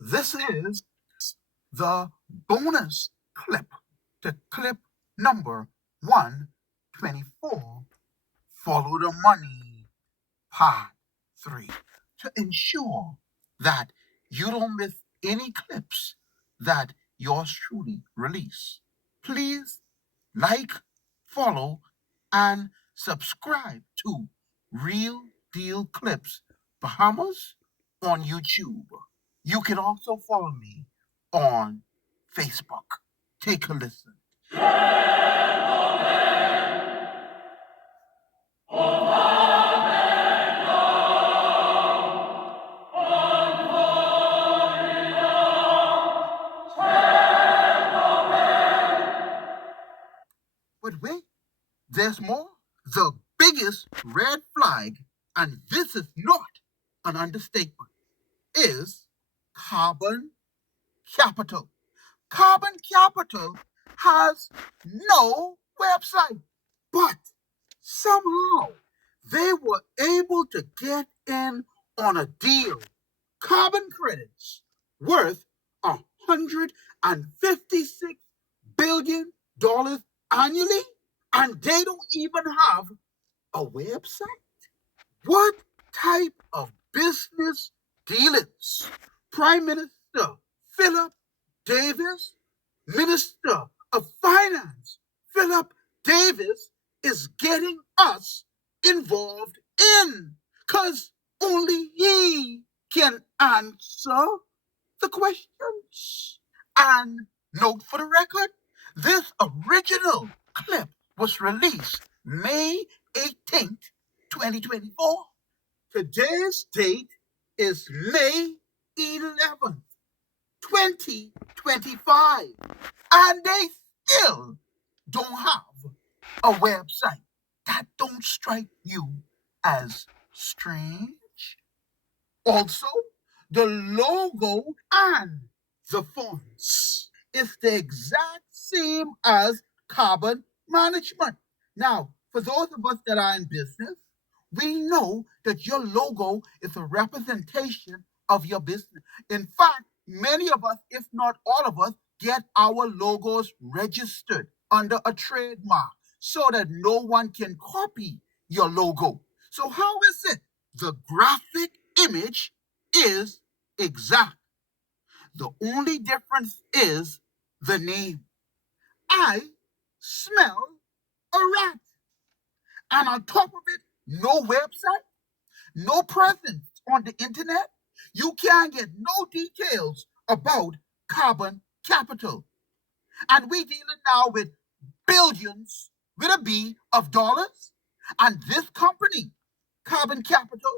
This is the bonus clip to clip number 124. Follow the money, part 3, to ensure that you don't miss any clips that yours truly release. Please like, follow, and subscribe to Real Deal Clips Bahamas on YouTube. You can also follow me on Facebook. Take a listen. But wait, there's more. The biggest red flag, and this is not an understatement, is carbon capital. Carbon capital has no website, but somehow they were able to get in on a deal. Carbon credits worth $156 billion annually, and they don't even have a website. What type of business dealings? Prime Minister Philip Davis, Minister of Finance Philip Davis, is getting us involved in, because only he can answer the questions. And note for the record, this original clip was released May 18th, 2024. Today's date is May 11th, 2025. And they still don't have a website. That don't strike you as strange? Also, the logo and the fonts is the exact same as carbon management. Now, for those of us that are in business, we know that your logo is a representation of your business. In fact, many of us, if not all of us, get our logos registered under a trademark so that no one can copy your logo. So how is it? The graphic image is exact. The only difference is the name. I smell a rat. And on top of it, no website, no presence on the internet. You can't get no details about carbon capital. And we dealing now with billions with a B of dollars. And this company, Carbon Capital,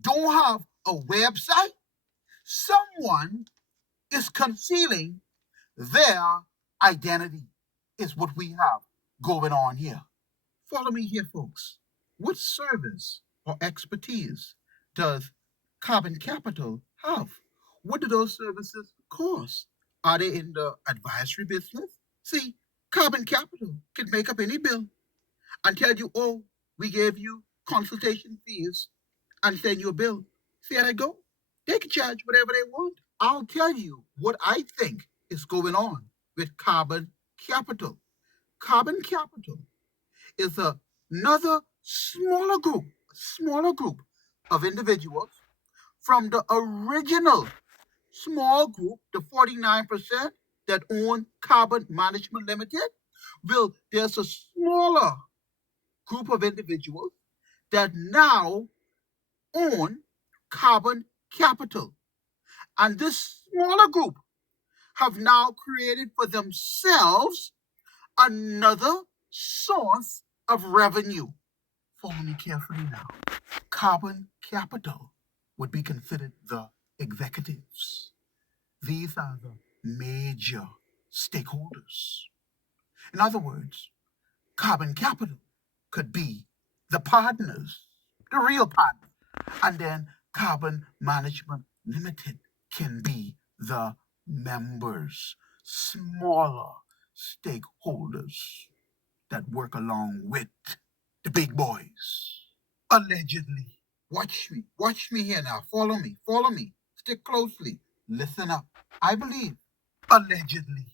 don't have a website. Someone is concealing their identity, is what we have going on here. Follow me here, folks. What service or expertise does Carbon Capital have? What do those services cost? Are they in the advisory business? See, Carbon Capital can make up any bill and tell you, oh, we gave you consultation fees and send you a bill. See how that go? They can charge whatever they want. I'll tell you what I think is going on with Carbon Capital. Carbon Capital is another smaller group of individuals from the original small group, the 49% that own Carbon Management Limited. Well, there's a smaller group of individuals that now own Carbon Capital. And this smaller group have now created for themselves another source of revenue. Follow me carefully now. Carbon Capital would be considered the executives. These are the major stakeholders. In other words, Carbon Capital could be the partners, the real partners. And then Carbon Management Limited can be the members, smaller stakeholders that work along with the big boys. Allegedly. Watch me here now. Follow me. Stick closely. Listen up. I believe, allegedly,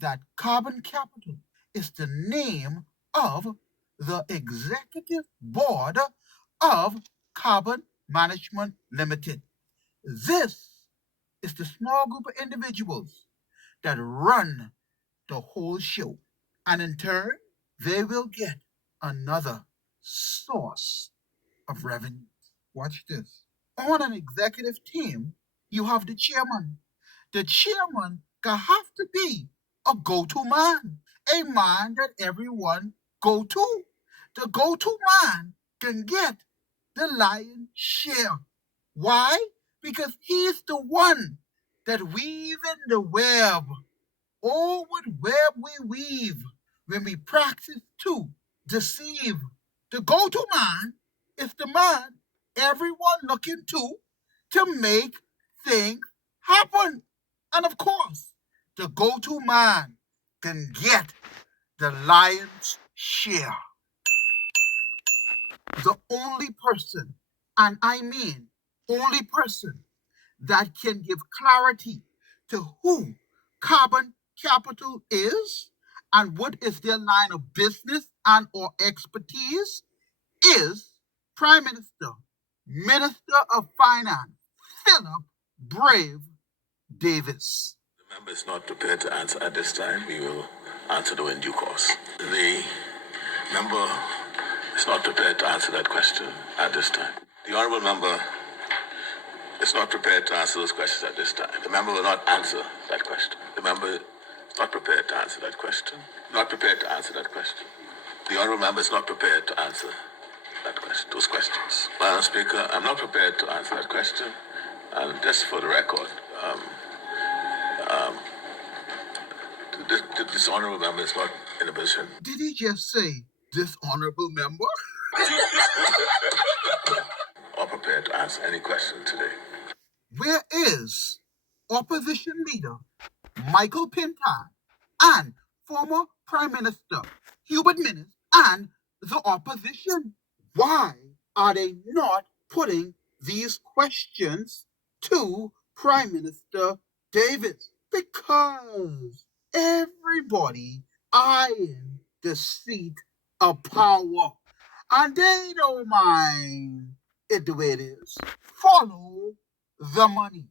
that carbon capital is the name of the executive board of Carbon Management Limited. This is the small group of individuals that run the whole show. And in turn, they will get another source of revenue. Watch this. On an executive team, you have the chairman. The chairman can have to be a go-to man, a man that everyone go to. The go-to man can get the lion's share. Why? Because he's the one that weave in the web. Oh, what web we weave when we practice to deceive. The go-to man is the man everyone looking to make things happen. And of course, the go-to man can get the lion's share. The only person, and I mean only person, that can give clarity to who carbon capital is and what is their line of business and or expertise is Prime Minister, Minister of Finance, Philip Brave Davis. The member is not prepared to answer at this time. We will answer though in due course. The member is not prepared to answer that question at this time. The honourable member is not prepared to answer those questions at this time. The member will not answer that question. The member is not prepared to answer that question. Not prepared to answer that question. The honourable member is not prepared to answer that question, those questions. Madam Speaker, I'm not prepared to answer that question. And just for the record, this honourable member is not in a position. Did he just say this honourable member? Or prepared to answer any question today. Where is opposition leader Michael Pintar and former Prime Minister Hubert Minnis and the opposition? Why are they not putting these questions to Prime Minister Davis? Because everybody eyeing the seat of power, and they don't mind it the way it is. Follow the money.